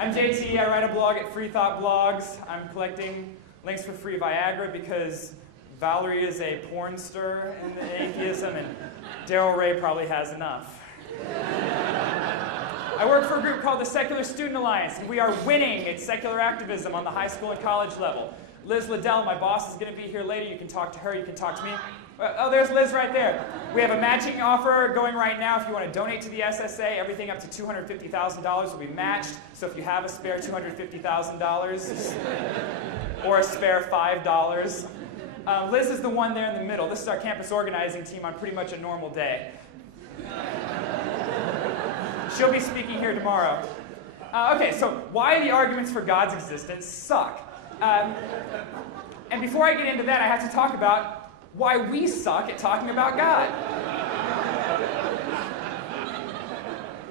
I'm JT. I write a blog at Free Thought Blogs. I'm collecting links for free Viagra because Valerie is a porn star in the atheism, and Daryl Ray probably has enough. I work for a group called the Secular Student Alliance, and we are winning at secular activism on the high school and college level. Liz Liddell, my boss, is going to be here later. You can talk to her. You can talk to me. Oh, there's Liz right there. We have a matching offer going right now. If you want to donate to the SSA, everything up to $250,000 will be matched. So if you have a spare $250,000 or a spare $5, Liz is the one there in the middle. This is our campus organizing team on pretty much a normal day. She'll be speaking here tomorrow. Okay, so why the arguments for God's existence suck. And before I get into that, I have to talk about why we suck at talking about God.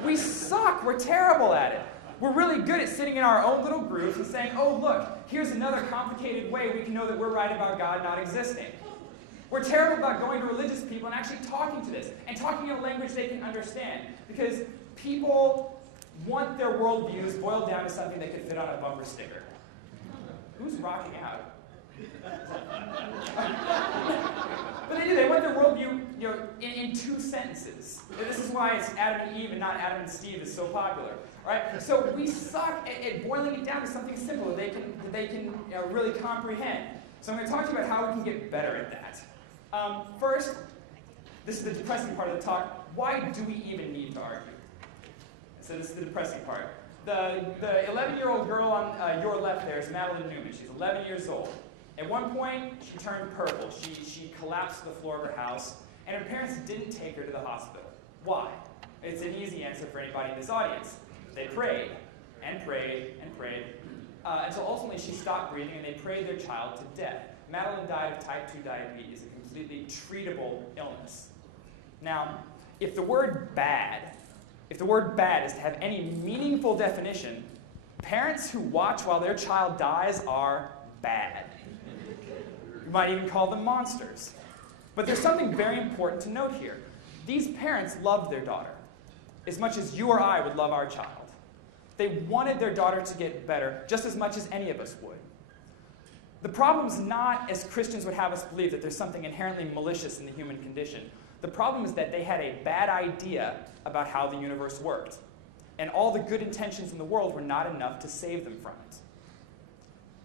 We suck. We're terrible at it. We're really good at sitting in our own little groups and saying, oh, look, here's another complicated way we can know that we're right about God not existing. We're terrible about going to religious people and actually talking to this, and talking in a language they can understand. Because people want their worldviews boiled down to something they could fit on a bumper sticker. Who's rocking out? But they do. They want their worldview, in two sentences. This is why it's Adam and Eve and not Adam and Steve is so popular. Right? So we suck at boiling it down to something simple that they can really comprehend. So I'm going to talk to you about how we can get better at that. First, this is the depressing part of the talk. Why do we even need to argue? So this is the depressing part. The 11-year-old girl on your left there is Madeline Newman. She's 11 years old. At one point, she turned purple. She collapsed to the floor of her house, and her parents didn't take her to the hospital. Why? It's an easy answer for anybody in this audience. They prayed, and prayed, and prayed, until ultimately she stopped breathing, and they prayed their child to death. Madeline died of type 2 diabetes, a completely treatable illness. Now, if the word bad is to have any meaningful definition, parents who watch while their child dies are bad. You might even call them monsters. But there's something very important to note here. These parents loved their daughter as much as you or I would love our child. They wanted their daughter to get better just as much as any of us would. The problem is not, as Christians would have us believe, that there's something inherently malicious in the human condition. The problem is that they had a bad idea about how the universe worked. And all the good intentions in the world were not enough to save them from it.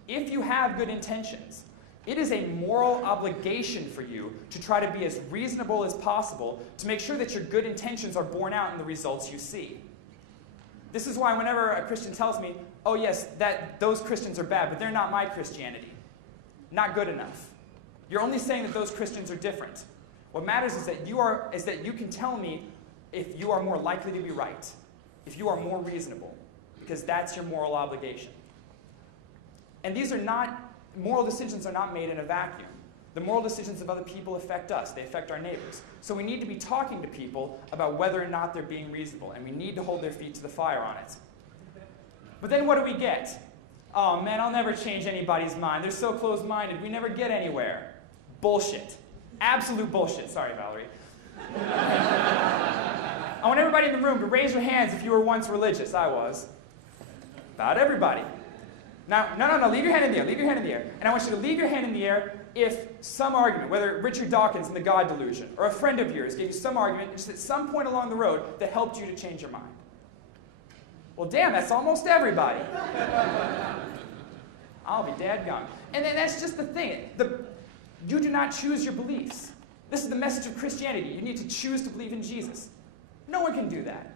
If you have good intentions, it is a moral obligation for you to try to be as reasonable as possible to make sure that your good intentions are borne out in the results you see. This is why whenever a Christian tells me, oh yes, those Christians are bad, but they're not my Christianity. Not good enough. You're only saying that those Christians are different. What matters is that you can tell me if you are more likely to be right, if you are more reasonable, because that's your moral obligation. And moral decisions are not made in a vacuum. The moral decisions of other people affect us. They affect our neighbors. So we need to be talking to people about whether or not they're being reasonable, and we need to hold their feet to the fire on it. But then what do we get? Oh man, I'll never change anybody's mind. They're so closed-minded. We never get anywhere. Bullshit. Absolute bullshit. Sorry, Valerie. I want everybody in the room to raise your hands if you were once religious. I was. About everybody. Now, no, leave your hand in the air. Leave your hand in the air. And I want you to leave your hand in the air if some argument, whether Richard Dawkins in The God Delusion, or a friend of yours gave you some argument just at some point along the road that helped you to change your mind. Well, damn, that's almost everybody. I'll be dadgum. And then that's just the thing. You do not choose your beliefs. This is the message of Christianity. You need to choose to believe in Jesus. No one can do that.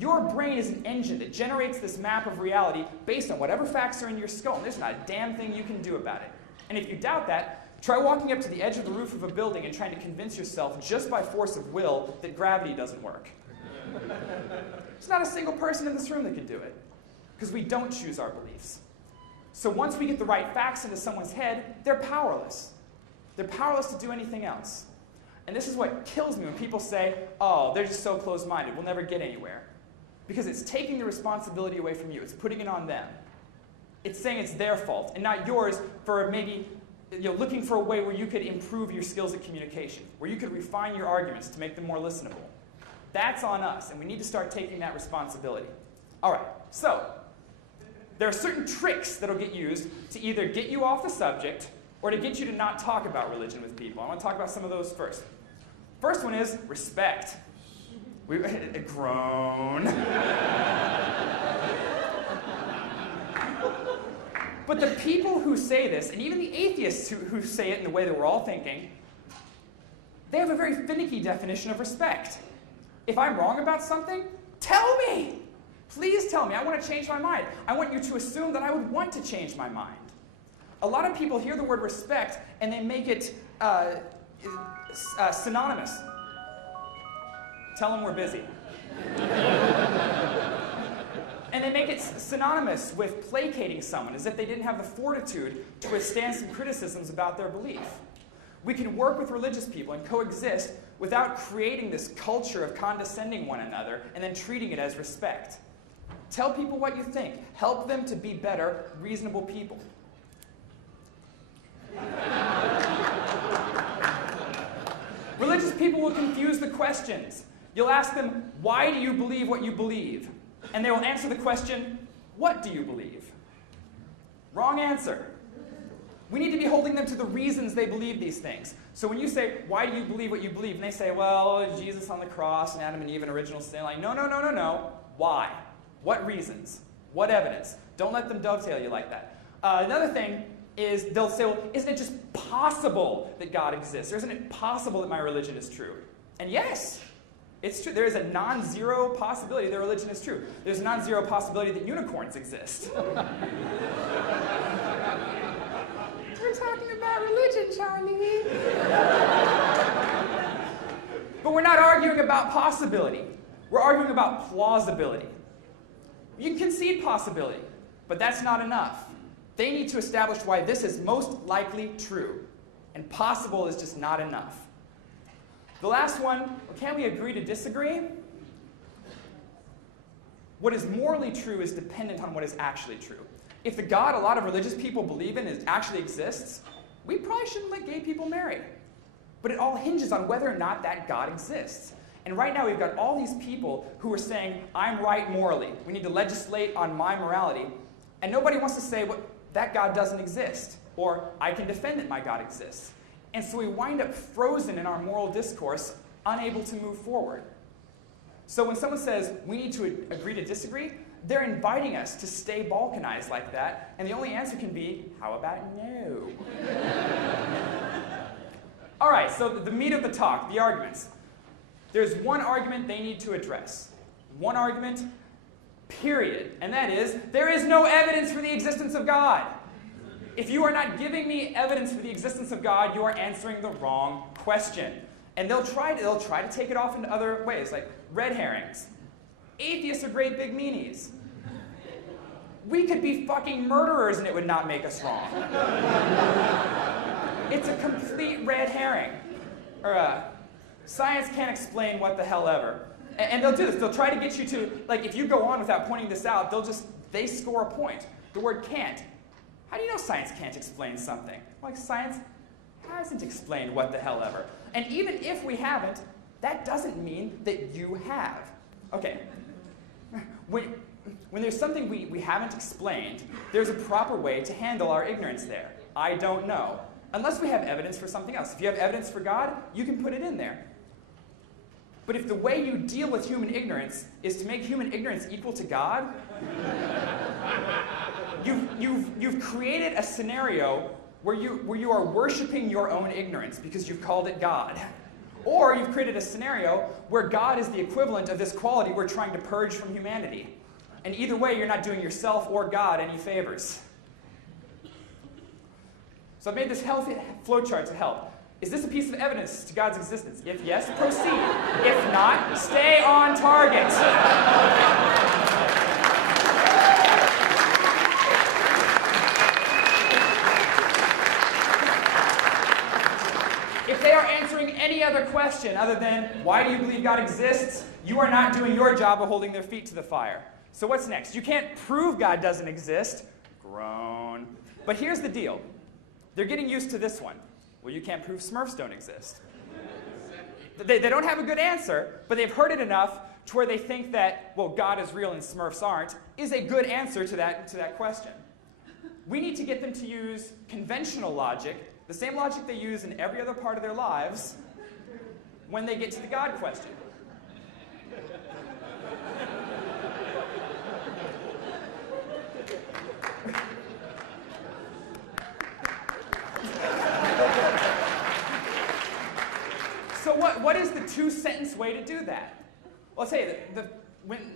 Your brain is an engine that generates this map of reality based on whatever facts are in your skull, and there's not a damn thing you can do about it. And if you doubt that, try walking up to the edge of the roof of a building and trying to convince yourself just by force of will that gravity doesn't work. There's not a single person in this room that can do it, because we don't choose our beliefs. So once we get the right facts into someone's head, they're powerless. They're powerless to do anything else. And this is what kills me when people say, oh, they're just so closed-minded, we'll never get anywhere. Because it's taking the responsibility away from you. It's putting it on them. It's saying it's their fault and not yours for maybe looking for a way where you could improve your skills at communication, where you could refine your arguments to make them more listenable. That's on us, and we need to start taking that responsibility. All right, so there are certain tricks that'll get used to either get you off the subject or to get you to not talk about religion with people. I want to talk about some of those first. First one is respect. Groan. But the people who say this, and even the atheists who say it in the way that we're all thinking, they have a very finicky definition of respect. If I'm wrong about something, tell me. Please tell me. I want to change my mind. I want you to assume that I would want to change my mind. A lot of people hear the word respect and they make it synonymous. Tell them we're busy. And they make it synonymous with placating someone, as if they didn't have the fortitude to withstand some criticisms about their belief. We can work with religious people and coexist without creating this culture of condescending one another and then treating it as respect. Tell people what you think. Help them to be better, reasonable people. Religious people will confuse the questions. You'll ask them, why do you believe what you believe? And they will answer the question, what do you believe? Wrong answer. We need to be holding them to the reasons they believe these things. So when you say, why do you believe what you believe? And they say, well, Jesus on the cross and Adam and Eve in original sin. Like, no. Why? What reasons? What evidence? Don't let them dovetail you like that. Another thing is they'll say, well, isn't it just possible that God exists? Or isn't it possible that my religion is true? And yes, it's true. There is a non-zero possibility that religion is true. There's a non-zero possibility that unicorns exist. We're talking about religion, Charlie. But we're not arguing about possibility. We're arguing about plausibility. You can concede possibility, but that's not enough. They need to establish why this is most likely true, and possible is just not enough. The last one, can we agree to disagree? What is morally true is dependent on what is actually true. If the God a lot of religious people believe in actually exists, we probably shouldn't let gay people marry. But it all hinges on whether or not that God exists. And right now we've got all these people who are saying, I'm right morally. We need to legislate on my morality. And nobody wants to say, well, that God doesn't exist. Or, I can defend that my God exists. And so we wind up frozen in our moral discourse, unable to move forward. So when someone says, we need to agree to disagree, they're inviting us to stay balkanized like that, and the only answer can be, how about no? All right, so the meat of the talk, the arguments. There's one argument they need to address. One argument, period. And that is, there is no evidence for the existence of God. If you are not giving me evidence for the existence of God, you are answering the wrong question. And they'll try to take it off into other ways, like red herrings. Atheists are great big meanies. We could be fucking murderers and it would not make us wrong. It's a complete red herring. Or science can't explain what the hell ever. And they'll do this. They'll try to get you to, like, if you go on without pointing this out, they score a point. The word can't. How do you know science can't explain something? Like, science hasn't explained what the hell ever. And even if we haven't, that doesn't mean that you have. Okay. When there's something we haven't explained, there's a proper way to handle our ignorance there. I don't know. Unless we have evidence for something else. If you have evidence for God, you can put it in there. But if the way you deal with human ignorance is to make human ignorance equal to God, you've created a scenario where you are worshiping your own ignorance because you've called it God. Or you've created a scenario where God is the equivalent of this quality we're trying to purge from humanity. And either way, you're not doing yourself or God any favors. So I've made this healthy flowchart to help. Is this a piece of evidence to God's existence? If yes, proceed. If not, stay on target. If they are answering any other question other than, why do you believe God exists? You are not doing your job of holding their feet to the fire. So what's next? You can't prove God doesn't exist. Groan. But here's the deal. They're getting used to this one. Well, you can't prove Smurfs don't exist. They don't have a good answer, but they've heard it enough to where they think that, well, God is real and Smurfs aren't, is a good answer to that question. We need to get them to use conventional logic, the same logic they use in every other part of their lives, when they get to the God question. So what is the two-sentence way to do that? Well, I'll tell you,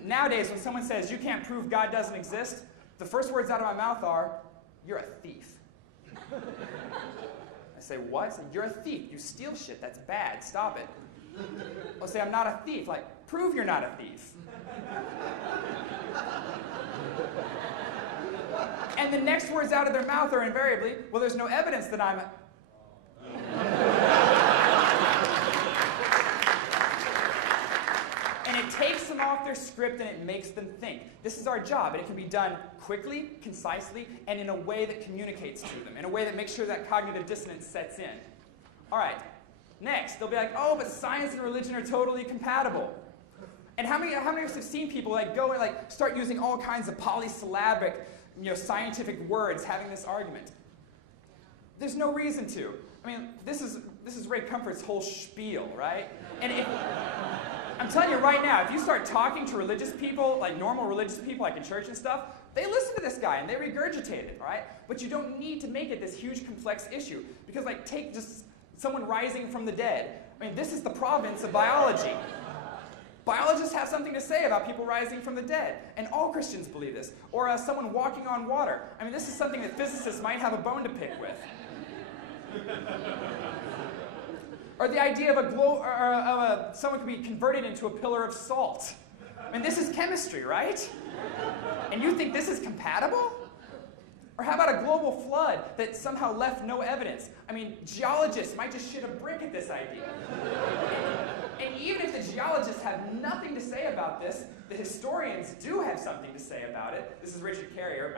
nowadays when someone says, you can't prove God doesn't exist, the first words out of my mouth are, you're a thief. I say, what? You're a thief. You steal shit. That's bad. Stop it. I'll say, I'm not a thief. Like, prove you're not a thief. And the next words out of their mouth are invariably, well, there's no evidence that I'm a... And it takes them off their script and it makes them think. This is our job, and it can be done quickly, concisely, and in a way that communicates to them, in a way that makes sure that cognitive dissonance sets in. All right, next, they'll be like, oh, but science and religion are totally compatible. And how many of us have seen people go and start using all kinds of polysyllabic, scientific words having this argument? There's no reason to. I mean, this is Ray Comfort's whole spiel, right? And I'm telling you right now, if you start talking to religious people, like normal religious people, like in church and stuff, they listen to this guy and they regurgitate it, right? But you don't need to make it this huge complex issue. Because take just someone rising from the dead. I mean, this is the province of biology. Biologists have something to say about people rising from the dead. And all Christians believe this. Or someone walking on water. I mean, this is something that physicists might have a bone to pick with. Or the idea of someone could be converted into a pillar of salt. I mean, this is chemistry, right? And you think this is compatible? Or how about a global flood that somehow left no evidence? I mean, geologists might just shit a brick at this idea. And even if the geologists have nothing to say about this, the historians do have something to say about it. This is Richard Carrier,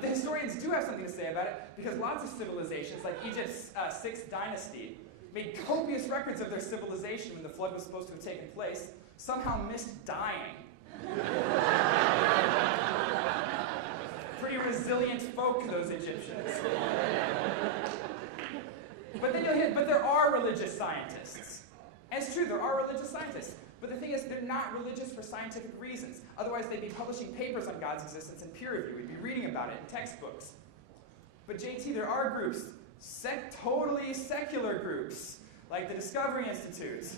the historians do have something to say about it because lots of civilizations, like Egypt's 6th dynasty, made copious records of their civilization when the flood was supposed to have taken place, somehow missed dying. Pretty resilient folk, those Egyptians. But there are religious scientists. And it's true, there are religious scientists. But the thing is, they're not religious for scientific reasons. Otherwise, they'd be publishing papers on God's existence in peer review. We'd be reading about it in textbooks. But JT, there are groups, totally secular groups, like the Discovery Institute,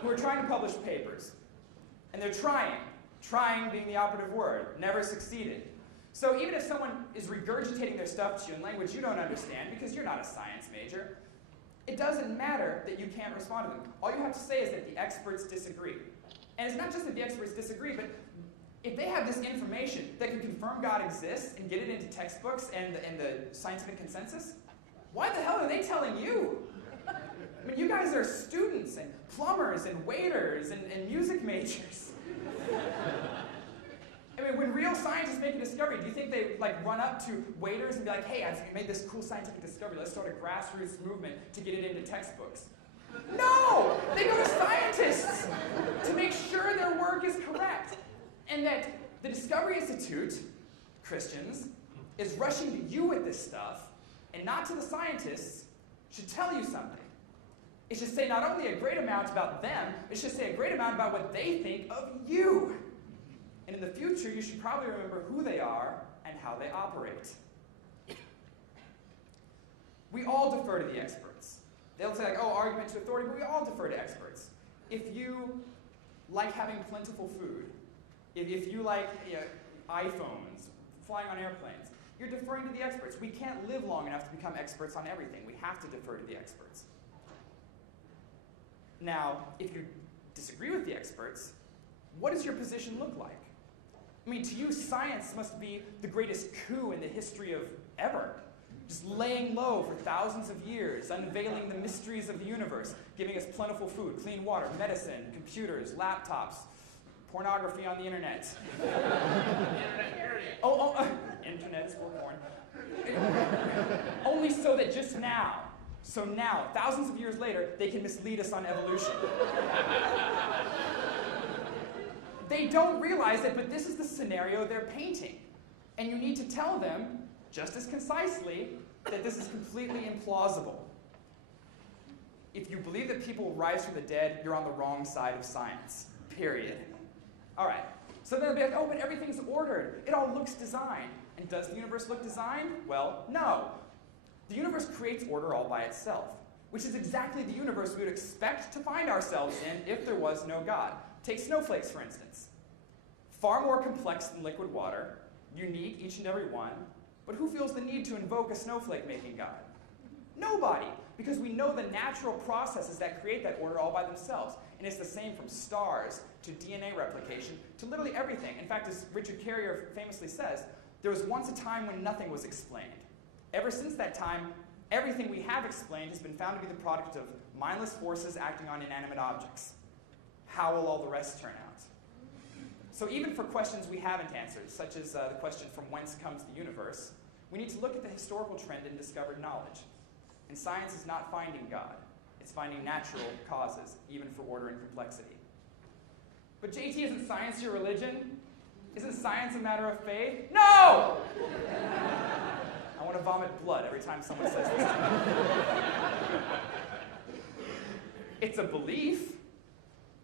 who are trying to publish papers. And they're trying being the operative word, never succeeded. So even if someone is regurgitating their stuff to you in language you don't understand, because you're not a science major, it doesn't matter that you can't respond to them. All you have to say is that the experts disagree. And it's not just that the experts disagree, but if they have this information that can confirm God exists and get it into textbooks and the scientific consensus, why the hell are they telling you? I mean, you guys are students and plumbers and waiters and music majors. I mean, when real scientists make a discovery, do you think they run up to waiters and be like, hey, I've made this cool scientific discovery, let's start a grassroots movement to get it into textbooks? No! They go to scientists to make sure their work is correct. And that the Discovery Institute, Christians, is rushing to you with this stuff, and not to the scientists, should tell you something. It should say not only a great amount about them, it should say a great amount about what they think of you. And in the future, you should probably remember who they are and how they operate. We all defer to the experts. They'll say, argument to authority, but we all defer to experts. If you like having plentiful food, if you like iPhones, flying on airplanes, you're deferring to the experts. We can't live long enough to become experts on everything. We have to defer to the experts. Now, if you disagree with the experts, what does your position look like? I mean, to you, science must be the greatest coup in the history of ever. Just laying low for thousands of years, unveiling the mysteries of the universe, giving us plentiful food, clean water, medicine, computers, laptops, pornography on the internet. Internet is for porn. Only so that just now, So now, thousands of years later, they can mislead us on evolution. They don't realize it, but this is the scenario they're painting. And you need to tell them, just as concisely, that this is completely implausible. If you believe that people will rise from the dead, you're on the wrong side of science. Period. All right. So then they'll be like, oh, but everything's ordered. It all looks designed. And does the universe look designed? Well, no. The universe creates order all by itself, which is exactly the universe we would expect to find ourselves in if there was no God. Take snowflakes, for instance. Far more complex than liquid water, unique, each and every one, but who feels the need to invoke a snowflake-making God? Nobody, because we know the natural processes that create that order all by themselves. And it's the same from stars to DNA replication to literally everything. In fact, as Richard Carrier famously says, there was once a time when nothing was explained. Ever since that time, everything we have explained has been found to be the product of mindless forces acting on inanimate objects. How will all the rest turn out? So even for questions we haven't answered, such as the question from whence comes the universe, we need to look at the historical trend in discovered knowledge. And science is not finding God. It's finding natural causes, even for order and complexity. But JT, isn't science your religion? Isn't science a matter of faith? No! I want to vomit blood every time someone says this to me. It's a belief,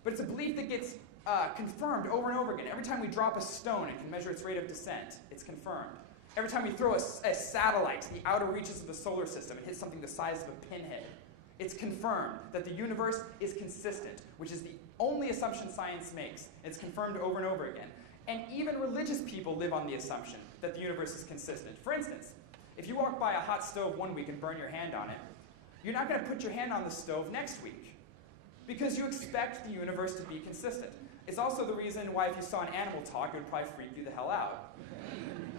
but it's a belief that gets confirmed over and over again. Every time we drop a stone and can measure its rate of descent, it's confirmed. Every time we throw a satellite to the outer reaches of the solar system and hit something the size of a pinhead, it's confirmed that the universe is consistent, which is the only assumption science makes. It's confirmed over and over again. And even religious people live on the assumption that the universe is consistent. For instance, if you walk by a hot stove one week and burn your hand on it, you're not going to put your hand on the stove next week because you expect the universe to be consistent. It's also the reason why if you saw an animal talk, it would probably freak you the hell out.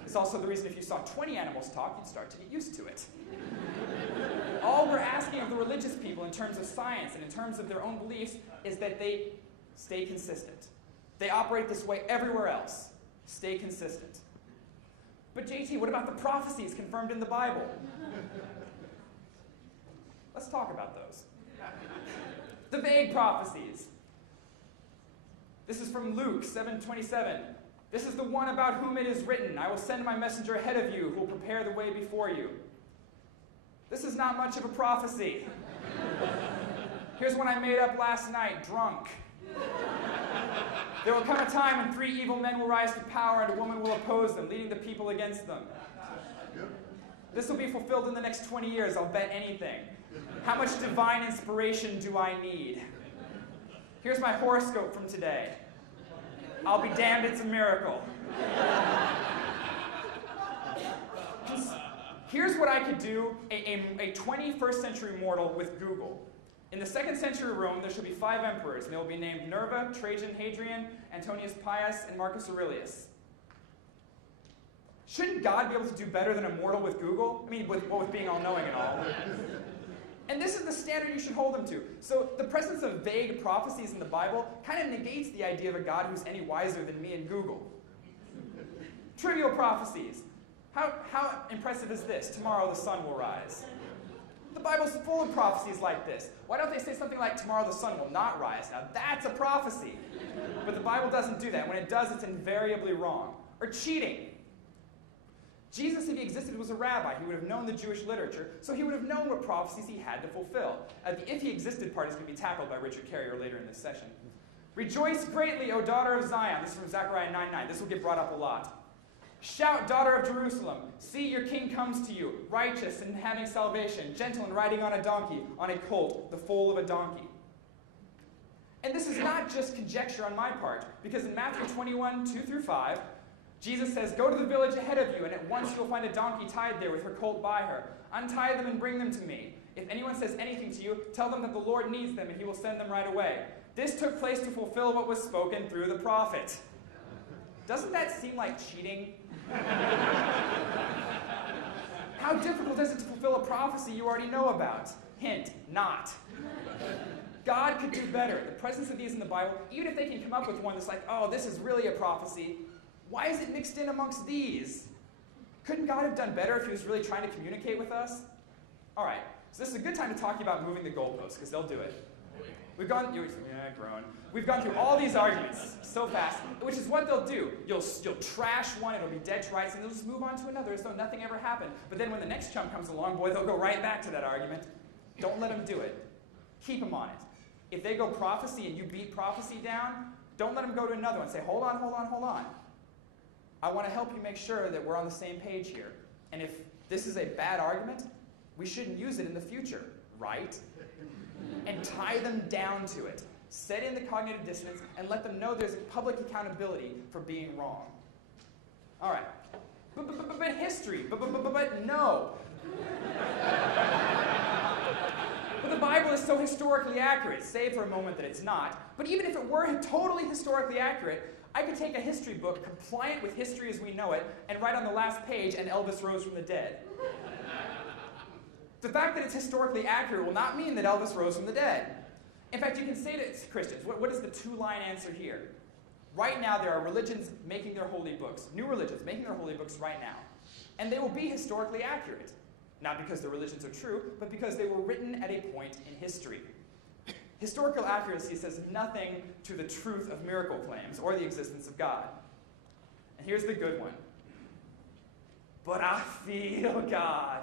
It's also the reason if you saw 20 animals talk, you'd start to get used to it. All we're asking of the religious people in terms of science and in terms of their own beliefs is that they stay consistent. They operate this way everywhere else. Stay consistent. But JT, what about the prophecies confirmed in the Bible? Let's talk about those. The vague prophecies. This is from Luke 7:27. This is the one about whom it is written, I will send my messenger ahead of you who will prepare the way before you. This is not much of a prophecy. Here's one I made up last night, drunk. There will come a time when 3 evil men will rise to power and a woman will oppose them, leading the people against them. This will be fulfilled in the next 20 years, I'll bet anything. How much divine inspiration do I need? Here's my horoscope from today. I'll be damned, it's a miracle. Here's what I could do, a 21st century mortal with Google. In the 2nd century Rome, there shall be 5 emperors, and they will be named Nerva, Trajan, Hadrian, Antonius Pius, and Marcus Aurelius. Shouldn't God be able to do better than a mortal with Google? I mean, with being all-knowing and all. And this is the standard you should hold them to. So the presence of vague prophecies in the Bible kind of negates the idea of a God who's any wiser than me and Google. Trivial prophecies. How impressive is this? Tomorrow the sun will rise. The Bible's full of prophecies like this. Why don't they say something like, tomorrow the sun will not rise? Now that's a prophecy. But the Bible doesn't do that. When it does, it's invariably wrong. Or cheating. Jesus, if he existed, was a rabbi. He would have known the Jewish literature, so he would have known what prophecies he had to fulfill. The if he existed part is going to be tackled by Richard Carrier later in this session. Rejoice greatly, O daughter of Zion. This is from Zechariah 9:9. This will get brought up a lot. Shout, daughter of Jerusalem. See, your king comes to you, righteous and having salvation, gentle and riding on a donkey, on a colt, the foal of a donkey. And this is not just conjecture on my part, because in Matthew 21:2-5, Jesus says, go to the village ahead of you, and at once you will find a donkey tied there with her colt by her. Untie them and bring them to me. If anyone says anything to you, tell them that the Lord needs them, and he will send them right away. This took place to fulfill what was spoken through the prophet. Doesn't that seem like cheating? How difficult is it to fulfill a prophecy you already know about? Hint, not. God could do better. The presence of these in the Bible, even if they can come up with one that's like, oh, this is really a prophecy, why is it mixed in amongst these? Couldn't God have done better if he was really trying to communicate with us? All right, So this is a good time to talk about moving the goalposts, because they'll do it. We've gone through all these arguments so fast, which is what they'll do. You'll trash one, it'll be dead to rights, and they'll just move on to another as though nothing ever happened. But then when the next chump comes along, boy, they'll go right back to that argument. Don't let them do it. Keep them on it. If they go prophecy and you beat prophecy down, don't let them go to another one. Say, hold on, hold on, hold on. I want to help you make sure that we're on the same page here. And if this is a bad argument, we shouldn't use it in the future, right? And tie them down to it. Set in the cognitive dissonance and let them know there's public accountability for being wrong. All right. But history. But no. But the Bible is so historically accurate. Say for a moment that it's not. But even if it were totally historically accurate, I could take a history book compliant with history as we know it and write on the last page, and Elvis rose from the dead. The fact that it's historically accurate will not mean that Elvis rose from the dead. In fact, you can say to Christians, what is the two-line answer here? Right now, there are religions making their holy books, new religions making their holy books right now. And they will be historically accurate. Not because the religions are true, but because they were written at a point in history. Historical accuracy says nothing to the truth of miracle claims or the existence of God. And here's the good one. But I feel God.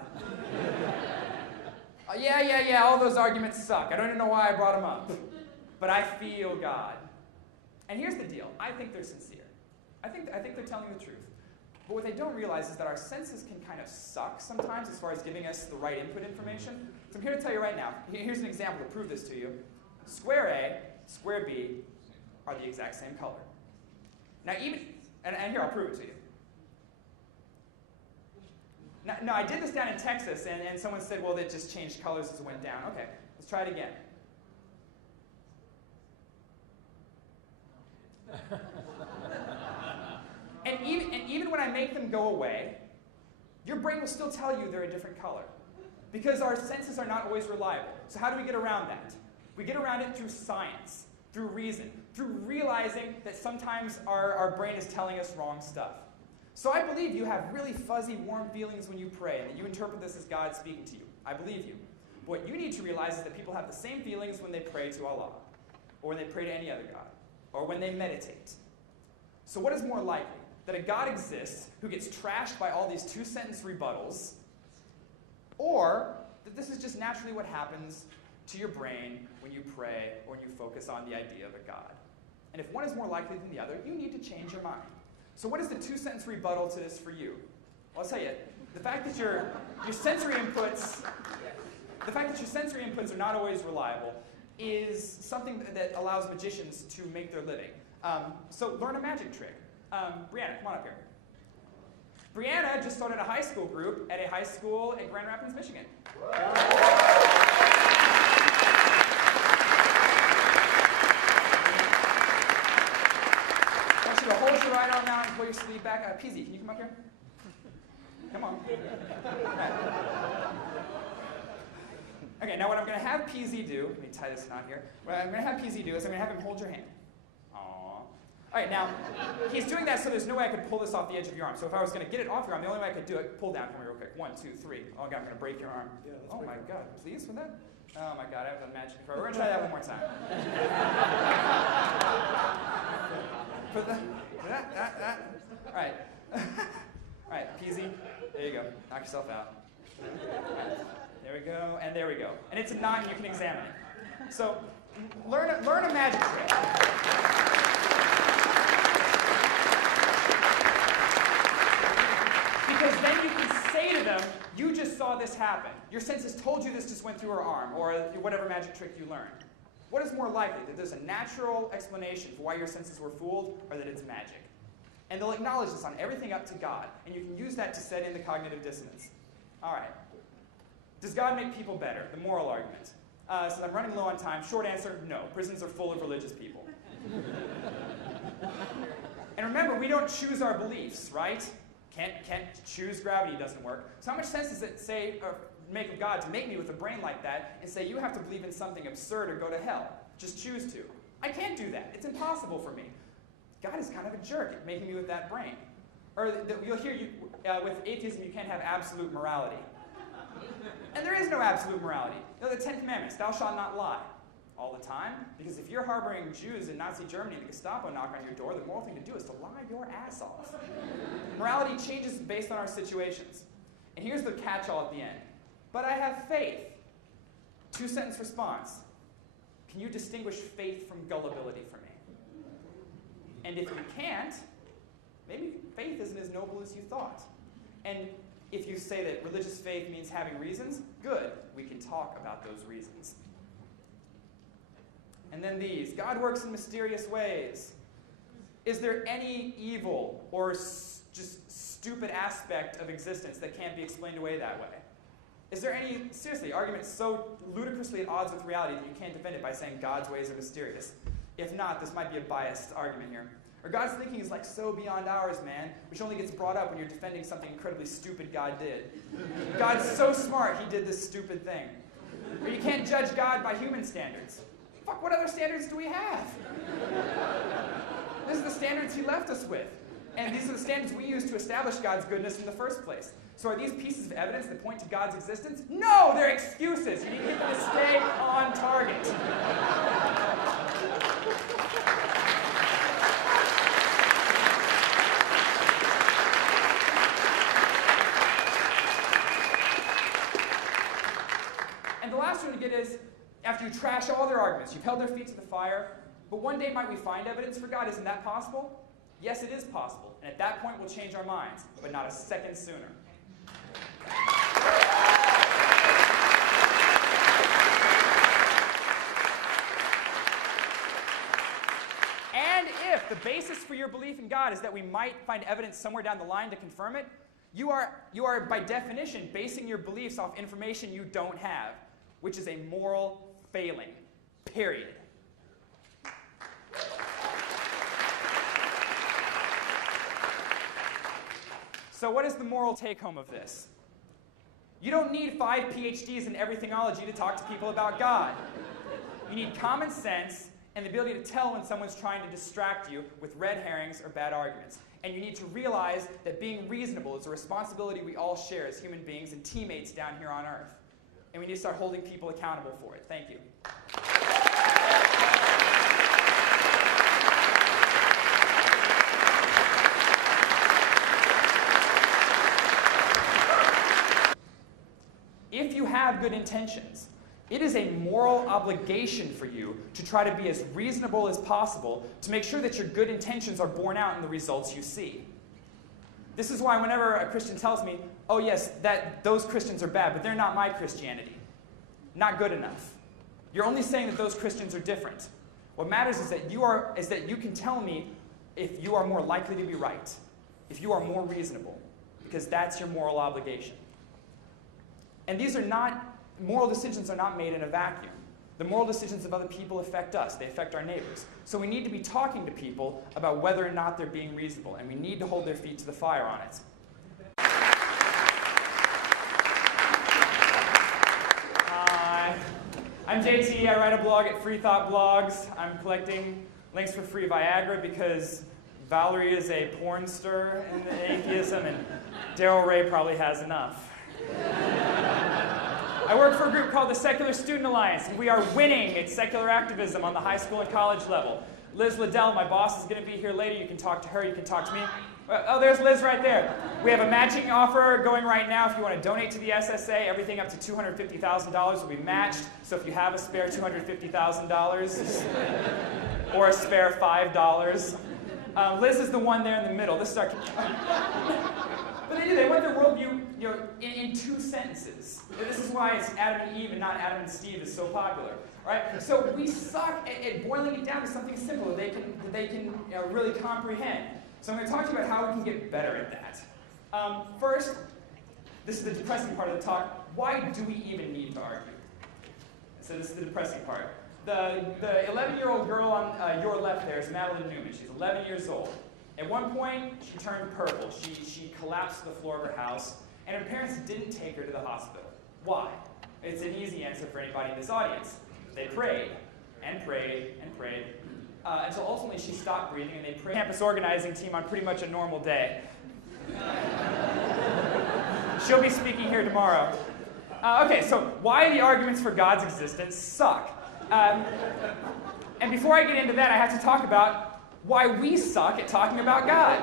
Yeah, all those arguments suck. I don't even know why I brought them up. But I feel God. And here's the deal. I think they're sincere. I think they're telling the truth. But what they don't realize is that our senses can kind of suck sometimes as far as giving us the right input information. So I'm here to tell you right now. Here's an example to prove this to you. Square A, square B are the exact same color. Now and here, I'll prove it to you. Now, I did this down in Texas, and someone said, well, it just changed colors as it went down. Okay, let's try it again. and even when I make them go away, your brain will still tell you they're a different color. Because our senses are not always reliable. So how do we get around that? We get around it through science, through reason, through realizing that sometimes our brain is telling us wrong stuff. So I believe you have really fuzzy, warm feelings when you pray, and that you interpret this as God speaking to you. I believe you. What you need to realize is that people have the same feelings when they pray to Allah, or when they pray to any other God, or when they meditate. So what is more likely? That a God exists who gets trashed by all these two-sentence rebuttals, or that this is just naturally what happens to your brain when you pray or when you focus on the idea of a God? And if one is more likely than the other, you need to change your mind. So what is the two-sentence rebuttal to this for you? Well, I'll tell you, the fact that your sensory inputs are not always reliable is something that allows magicians to make their living. So learn a magic trick. Brianna, come on up here. Brianna just started a high school group at a high school in Grand Rapids, Michigan. Hold your right arm out and pull your sleeve back. PZ, can you come up here? Come on. Right. Okay, now what I'm going to have PZ do, let me tie this knot here. What I'm going to have PZ do is I'm going to have him hold your hand. Aww. All right, now, he's doing that so there's no way I could pull this off the edge of your arm. So if I was going to get it off your arm, the only way I could do it, pull down for me real quick. 1, 2, 3. Oh, God, I'm going to break your arm. Yeah, oh, my God. Please with that? Oh, my God, I haven't done magic before. We're going to try that one more time. All right. All right, PZ. There you go. Knock yourself out. There we go, and there we go. And it's a knot, and you can examine it. So learn a magic trick. Because then you can say to them, you just saw this happen. Your senses told you this just went through her arm, or whatever magic trick you learned. What is more likely, that there's a natural explanation for why your senses were fooled, or that it's magic? And they'll acknowledge this on everything up to God, and you can use that to set in the cognitive dissonance. All right. Does God make people better? The moral argument. So I'm running low on time. Short answer, no. Prisons are full of religious people. And remember, we don't choose our beliefs, right? Can't choose gravity, doesn't work. So how much sense does it say, or make of God to make me with a brain like that and say you have to believe in something absurd or go to hell? Just choose to. I can't do that. It's impossible for me. God is kind of a jerk at making me with that brain. Or you'll hear with atheism you can't have absolute morality. And there is no absolute morality. You know, the 10 Commandments, thou shalt not lie, all the time. Because if you're harboring Jews in Nazi Germany and the Gestapo knock on your door, the moral thing to do is to lie your ass off. Morality changes based on our situations. And here's the catch-all at the end. But I have faith. Two-sentence response. Can you distinguish faith from gullibility for me? And if you can't, maybe faith isn't as noble as you thought. And if you say that religious faith means having reasons, good. We can talk about those reasons. And then these. God works in mysterious ways. Is there any evil or just stupid aspect of existence that can't be explained away that way? Is there any, seriously, argument so ludicrously at odds with reality that you can't defend it by saying God's ways are mysterious? If not, this might be a biased argument here. Or God's thinking is like so beyond ours, man, which only gets brought up when you're defending something incredibly stupid God did. God's so smart, he did this stupid thing. Or you can't judge God by human standards. Fuck, what other standards do we have? These are the standards he left us with. And these are the standards we use to establish God's goodness in the first place. So are these pieces of evidence that point to God's existence? No, they're excuses. You need to get them to stay on target. And the last one to get is, after you trash all their arguments, you've held their feet to the fire, but one day might we find evidence for God? Isn't that possible? Yes, it is possible. And at that point, we'll change our minds, but not a second sooner. And if the basis for your belief in God is that we might find evidence somewhere down the line to confirm it, you are by definition basing your beliefs off information you don't have, which is a moral failing, period. So what is the moral take-home of this? You don't need 5 PhDs in everythingology to talk to people about God. You need common sense and the ability to tell when someone's trying to distract you with red herrings or bad arguments. And you need to realize that being reasonable is a responsibility we all share as human beings and teammates down here on Earth. And we need to start holding people accountable for it. Thank you. If you have good intentions, it is a moral obligation for you to try to be as reasonable as possible to make sure that your good intentions are borne out in the results you see. This is why whenever a Christian tells me, oh yes, those Christians are bad, but they're not my Christianity. Not good enough. You're only saying that those Christians are different. What matters is that you can tell me if you are more likely to be right, if you are more reasonable, because that's your moral obligation. And moral decisions are not made in a vacuum. The moral decisions of other people affect us. They affect our neighbors. So we need to be talking to people about whether or not they're being reasonable, and we need to hold their feet to the fire on it. Hi, I'm JT. I write a blog at Free Thought Blogs. I'm collecting links for free Viagra because Valerie is a porn star in the atheism, and Daryl Ray probably has enough. I work for a group called the Secular Student Alliance, and we are winning at secular activism on the high school and college level. Liz Liddell, my boss, is going to be here later. You can talk to her. You can talk to me. Oh, there's Liz right there. We have a matching offer going right now. If you want to donate to the SSA, everything up to $250,000 will be matched. So if you have a spare $250,000 or a spare $5, Liz is the one there in the middle. This is our... But they want their worldview, in 2 sentences. This is why it's Adam and Eve and not Adam and Steve is so popular, right? So we suck at boiling it down to something simple that they can really comprehend. So I'm going to talk to you about how we can get better at that. First, this is the depressing part of the talk. Why do we even need to argue? So this is the depressing part. The 11-year-old girl on your left there is Madeline Newman. She's 11 years old. At one point, she turned purple. She collapsed to the floor of her house, and her parents didn't take her to the hospital. Why? It's an easy answer for anybody in this audience. They prayed, and prayed, and prayed, until ultimately she stopped breathing, and they prayed. Campus organizing team on pretty much a normal day. She'll be speaking here tomorrow. Okay, so why the arguments for God's existence suck. And before I get into that, I have to talk about why we suck at talking about God.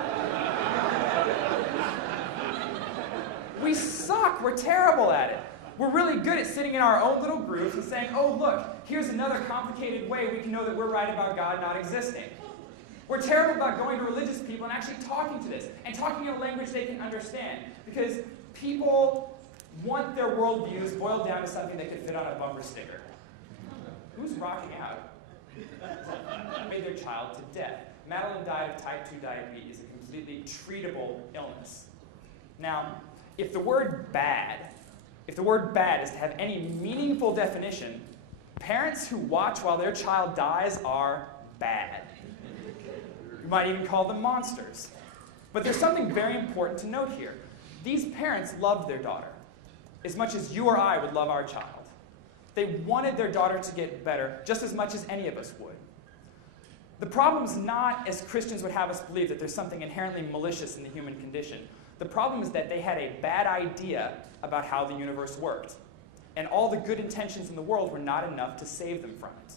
We suck. We're terrible at it. We're really good at sitting in our own little groups and saying, oh, look, here's another complicated way we can know that we're right about God not existing. We're terrible about going to religious people and actually talking to this, and talking in a language they can understand, because people want their worldviews boiled down to something they could fit on a bumper sticker. Who's rocking out? Made their child to death. Madeline died of type 2 diabetes, a completely treatable illness. Now, if the word bad is to have any meaningful definition, parents who watch while their child dies are bad. You might even call them monsters. But there's something very important to note here. These parents loved their daughter as much as you or I would love our child. They wanted their daughter to get better just as much as any of us would. The problem is not, as Christians would have us believe, that there's something inherently malicious in the human condition. The problem is that they had a bad idea about how the universe worked, and all the good intentions in the world were not enough to save them from it.